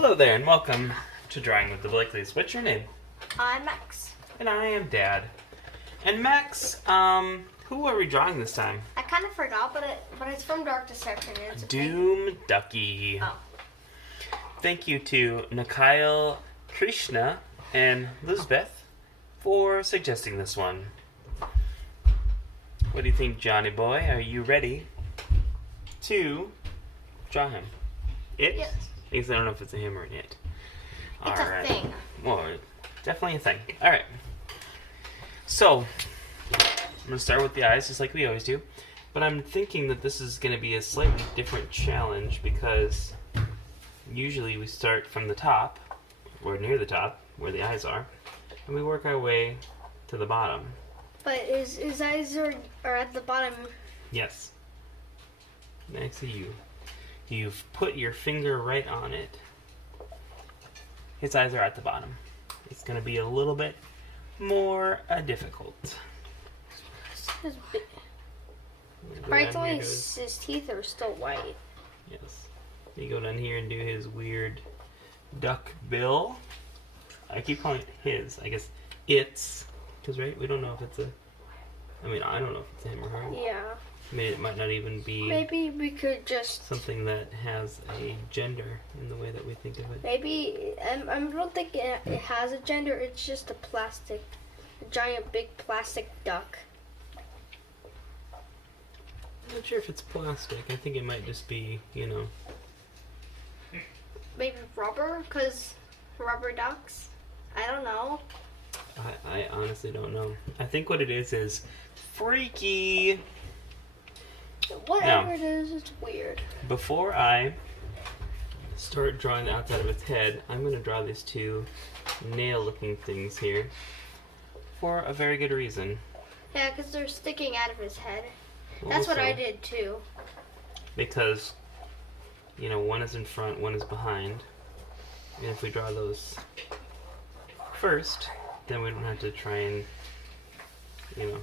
Hello there, and welcome to Drawing with the Blakleys. What's your name? I'm Max. And I am Dad. And Max, who are we drawing this time? I kind of forgot, but it's from Dark Deception. It's Doom Ducky. Oh. Thank you to Nikhil Krishna and Lizbeth for suggesting this one. What do you think, Johnny boy? Are you ready to draw him? It? Yes. I guess I don't know if it's a him or an it. It's a thing. Well, definitely a thing. Alright. So, I'm going to start with the eyes, just like we always do. But I'm thinking that this is going to be a slightly different challenge because usually we start from the top, or near the top, where the eyes are, and we work our way to the bottom. But his eyes are at the bottom. Yes. Next to you. You've put your finger right on it. His eyes are at the bottom. It's going to be a little bit more difficult. Surprisingly, his teeth are still white. Yes. You go down here and do his weird duck bill. I keep calling it his. I guess it's. Because, right, we don't know if it's a. I mean, I don't know if it's a him or her. Yeah. I mean, it might not even be. Maybe we could just. Something that has a gender in the way that we think of it. Maybe. I don't think it has a gender. It's just a giant big plastic duck. I'm not sure if it's plastic. I think it might just be, you know. Maybe rubber? Because rubber ducks? I don't know. I honestly don't know. I think what it is freaky. Whatever it is, it's weird. Before I start drawing the outside of its head, I'm going to draw these two nail-looking things here for a very good reason. Yeah, because they're sticking out of his head. That's what I did too. Because, you know, one is in front, one is behind. And if we draw those first, then we don't have to try and, you know,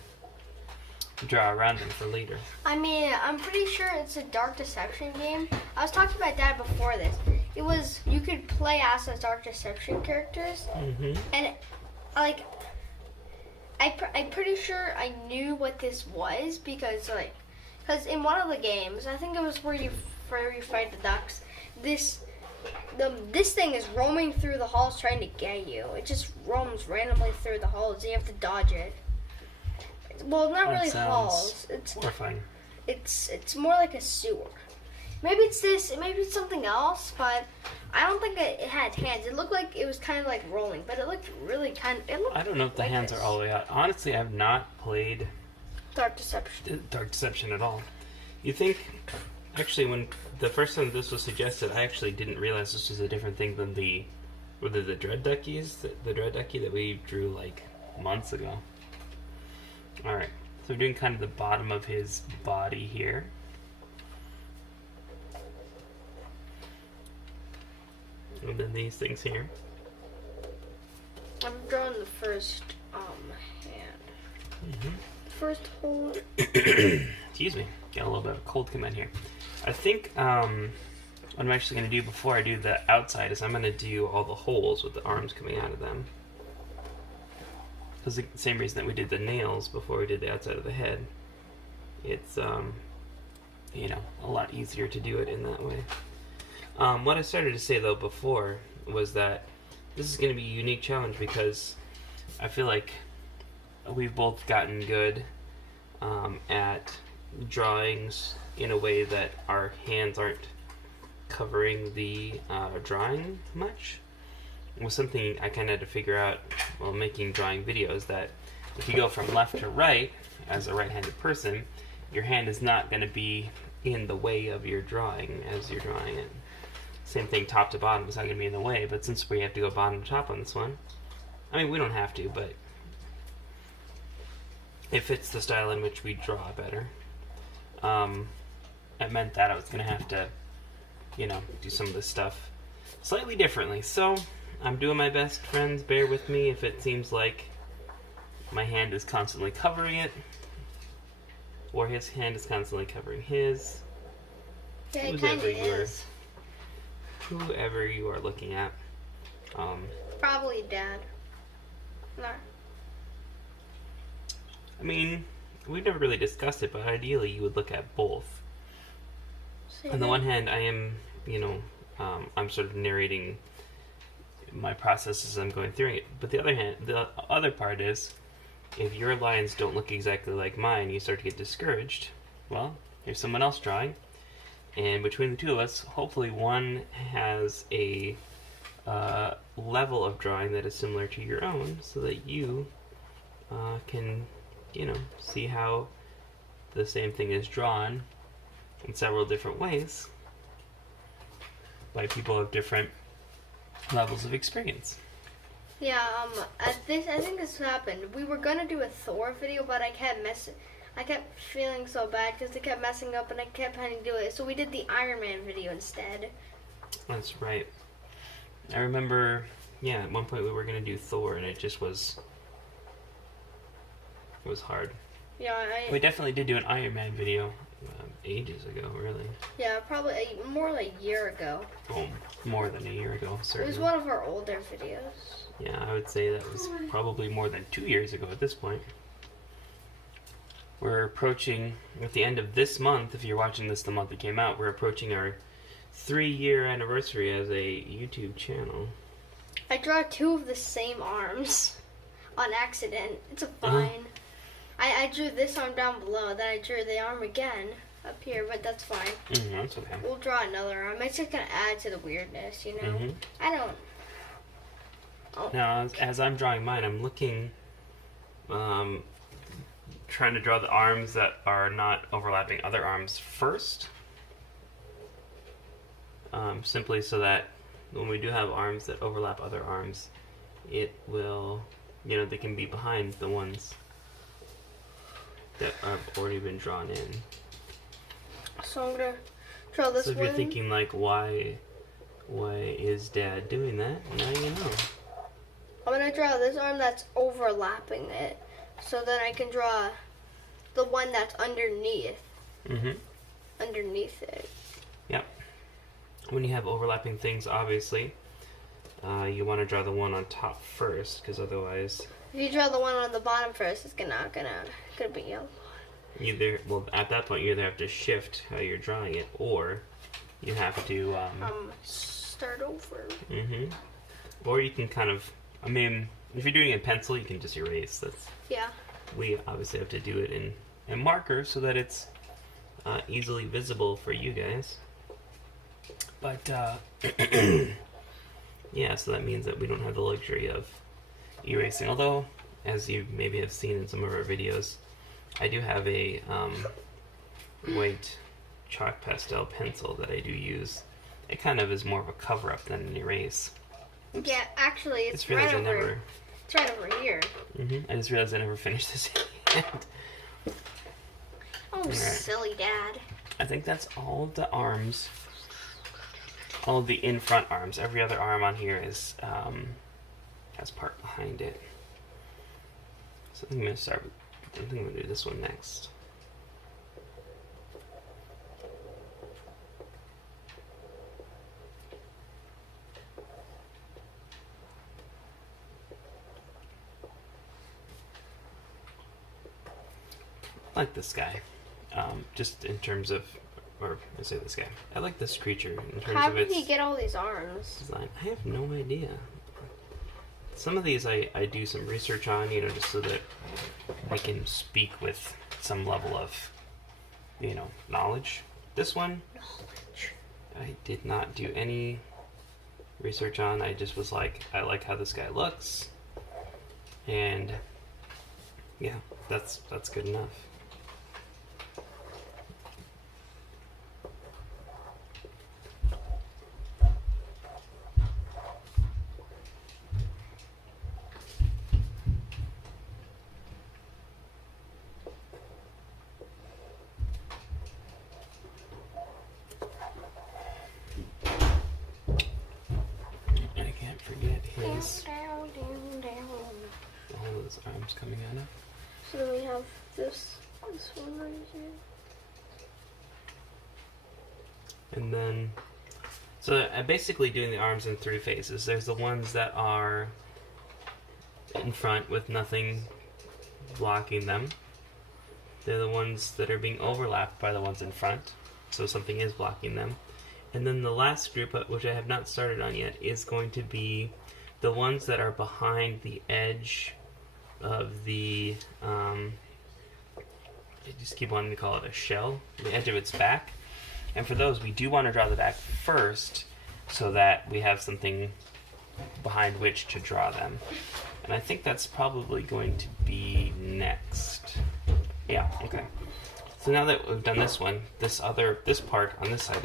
draw around them for later. I mean, I'm pretty sure it's a Dark Deception game. I was talking to my dad before this. It was, you could play as the Dark Deception characters. Mm-hmm. And, I'm pretty sure I knew what this was because in one of the games, I think it was where you fight the ducks, this thing is roaming through the halls trying to get you. It just roams randomly through the halls and you have to dodge it. Well, not really halls. It's horrifying. It's more like a sewer. Maybe it's this. Maybe it's something else. But I don't think it had hands. It looked like it was kind of like rolling, but it looked really kind of. I don't know if the like hands this. are all the way out. Honestly, I've not played Dark Deception. Dark Deception at all. You think? Actually, when the first time this was suggested, I actually didn't realize this was a different thing than the Dread Duckies, the Dread Ducky that we drew like months ago. Alright, so we're doing kind of the bottom of his body here. And then these things here. I'm drawing the first hand. Mm-hmm. The first hole. Excuse me, got a little bit of a cold come in here. I think what I'm actually going to do before I do the outside is I'm going to do all the holes with the arms coming out of them. Because the same reason that we did the nails before we did the outside of the head. It's, you know, a lot easier to do it in that way. What I started to say, though, before was that this is going to be a unique challenge because I feel like we've both gotten good at drawings in a way that our hands aren't covering the drawing much. It was something I kind of had to figure out while making drawing videos, that if you go from left to right as a right-handed person, your hand is not going to be in the way of your drawing as you're drawing it. Same thing, top to bottom is not going to be in the way, but since we have to go bottom to top on this one, I mean, we don't have to, but it fits the style in which we draw better. It meant that I was going to have to, you know, do some of this stuff slightly differently. So I'm doing my best, friends. Bear with me if it seems like my hand is constantly covering it, or his hand is constantly covering his. Yeah, it kind of is. whoever you are looking at. Probably Dad. No. I mean, we've never really discussed it, but ideally you would look at both. On the one hand, I am, I'm sort of narrating my process as I'm going through it. But the other part is, if your lines don't look exactly like mine, you start to get discouraged. Well, here's someone else drawing, and between the two of us, hopefully one has a level of drawing that is similar to your own, so that you can, see how the same thing is drawn in several different ways by people of different levels of experience. Yeah, I think this happened. We were gonna do a Thor video, but I kept feeling so bad because they kept messing up and I kept having to do it. So we did the Iron Man video instead. That's right. I remember, at one point we were gonna do Thor, and it just was. It was hard. Yeah, we definitely did do an Iron Man video ages ago, really. Yeah, probably more like a year ago. Oh, more than a year ago, certainly. It was one of our older videos. Yeah, I would say that was probably more than 2 years ago at this point. We're approaching, at the end of this month, if you're watching this the month it came out, we're approaching our 3-year anniversary as a YouTube channel. I draw 2 of the same arms on accident. It's a fine. I drew this arm down below, then I drew the arm again up here, but that's fine. That's okay. We'll draw another arm. It's just gonna add to the weirdness, I don't. Oh. Now, as I'm drawing mine, I'm looking, trying to draw the arms that are not overlapping other arms first. Simply so that when we do have arms that overlap other arms, it will, they can be behind the ones that have already been drawn in. So I'm gonna draw this one. So if you're thinking like, why is Dad doing that? Now you know. I'm gonna draw this arm that's overlapping it, so then I can draw the one that's underneath. Underneath it. Yep. When you have overlapping things, obviously, you want to draw the one on top first, because otherwise. If you draw the one on the bottom first, it's gonna be yellow. At that point, you either have to shift how you're drawing it, or you have to start over. Or you can kind of, if you're doing it in pencil, you can just erase. Yeah. We obviously have to do it in marker so that it's easily visible for you guys. But so that means that we don't have the luxury of erasing. Although, as you maybe have seen in some of our videos, I do have a white chalk pastel pencil that I do use. It kind of is more of a cover-up than an erase. Oops. Yeah, actually, it's right over here. I just realized I never finished this yet. Oh, right. Silly Dad. I think that's all of the arms. All of the in-front arms. Every other arm on here is has part behind it. So I think I'm going to start with, I think I'm going to do this one next. I like this guy. Just in terms of, or I say this guy. I like this creature in terms How of did its he get all these arms? design. I have no idea. Some of these I do some research on, just so that I can speak with some level of, knowledge. This one, I did not do any research on. I just was like, I like how this guy looks, and yeah, that's good enough. All those arms coming out of. So then we have this one right here. And then, So I'm basically doing the arms in 3 phases. There's the ones that are in front with nothing blocking them. They're the ones that are being overlapped by the ones in front, so something is blocking them. And then the last group, which I have not started on yet, is going to be the ones that are behind the edge of the, I just keep wanting to call it a shell, the edge of its back. And for those, we do want to draw the back first so that we have something behind which to draw them. And I think that's probably going to be next. Yeah, okay. So now that we've done this one, this part on this side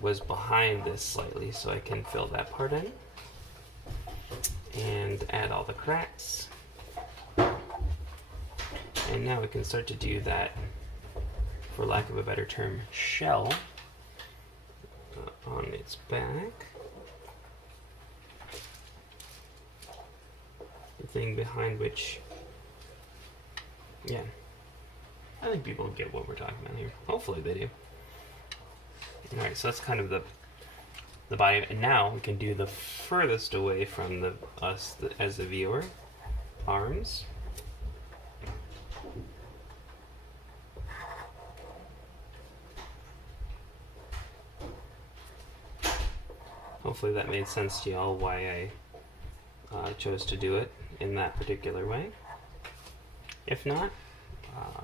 was behind this slightly, so I can fill that part in. And add all the cracks. And now we can start to do that, for lack of a better term, shell on its back. The thing behind which, yeah, I think people get what we're talking about here. Hopefully they do. Alright, so that's kind of the body, and now we can do the furthest away from us as the viewer, arms. Hopefully that made sense to y'all why I chose to do it in that particular way. If not, I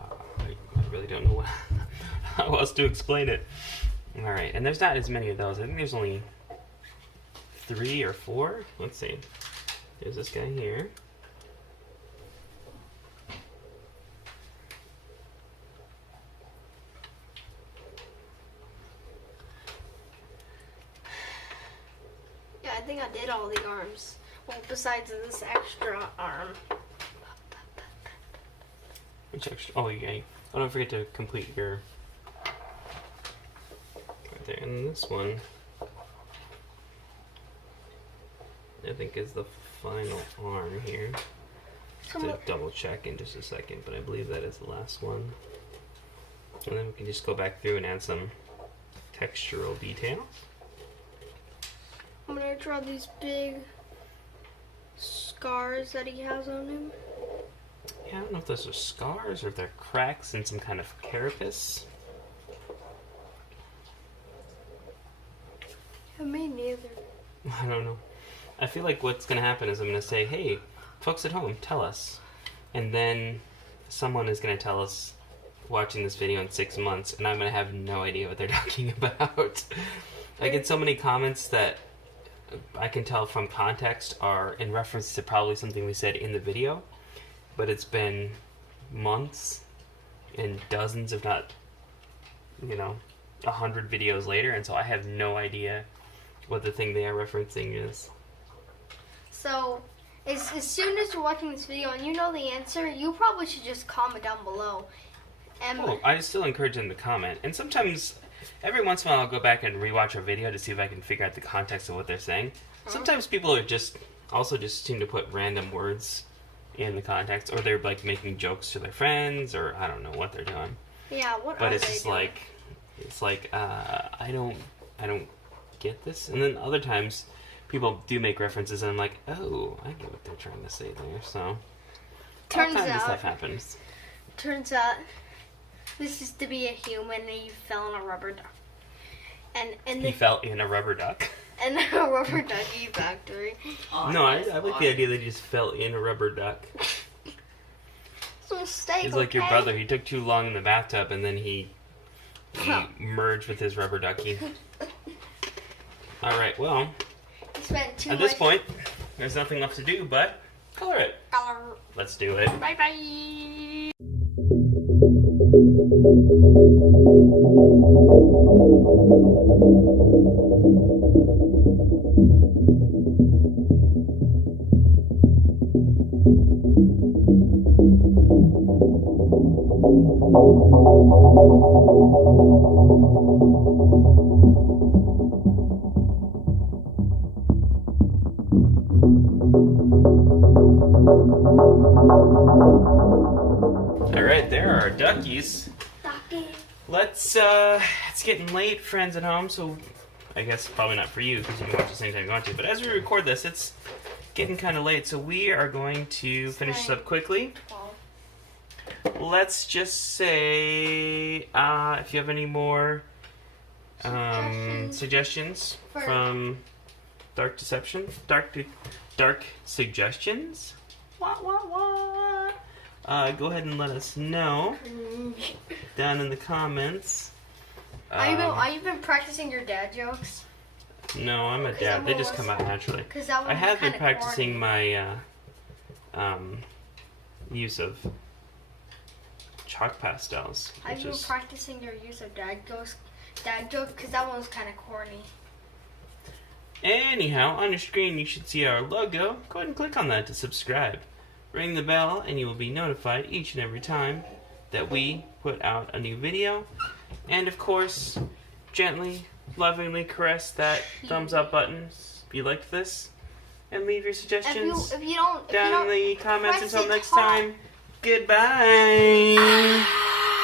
really don't know how else to explain it. Alright, and there's not as many of those. I think there's only 3 or 4. Let's see. There's this guy here. Yeah, I think I did all the arms. Well, besides this extra arm. Which extra? Oh, yeah. Oh, don't forget to complete your. Right there. And this one, I think, is the final arm here. To double check in just a second, but I believe that is the last one. And then we can just go back through and add some textural details. I'm gonna draw these big scars that he has on him. Yeah, I don't know if those are scars or if they're cracks in some kind of carapace. Yeah, me neither. I don't know. I feel like what's going to happen is I'm going to say, hey, folks at home, tell us. And then someone is going to tell us watching this video in 6 months, and I'm going to have no idea what they're talking about. I get so many comments that I can tell from context are in reference to probably something we said in the video, but it's been months and dozens, if not, 100 videos later, and so I have no idea what the thing they are referencing is. So, as soon as you're watching this video and you know the answer, you probably should just comment down below. And I still encourage them to comment, and sometimes, every once in a while, I'll go back and rewatch a video to see if I can figure out the context of what they're saying. Sometimes people are just seem to put random words in the context, or they're like making jokes to their friends, or I don't know what they're doing. Yeah, what but are it's they just doing? I don't get this. And then other times people do make references and I'm like, oh, I get what they're trying to say there. So all kinds of stuff happens. Turns out this is to be a human and he fell in a rubber duck. And he fell in a rubber duck. In a rubber ducky factory. No, I like the idea that he just fell in a rubber duck. It's a mistake. He's like your brother. He took too long in the bathtub and then he merged with his rubber ducky. Alright, well, at this point, there's nothing left to do but color it. Let's do it. Bye-bye. Alright, there are our duckies. Ducky. It's getting late, friends at home, so I guess probably not for you because you can watch this anytime you want to. But as we record this, it's getting kind of late, so we are going to finish this up quickly. Let's just say if you have any more suggestions from Dark suggestions. What? Go ahead and let us know down in the comments. Are you been practicing your dad jokes? No, I'm a dad. They just come out naturally. I have been practicing my use of chalk pastels. I've been practicing your use of dad jokes because that one was kind of corny. Anyhow, on your screen you should see our logo. Go ahead and click on that to subscribe. Ring the bell and you will be notified each and every time that we put out a new video. And of course, gently, lovingly caress that thumbs up button if you liked this. And leave your suggestions if you don't down in the comments. Until next time, goodbye.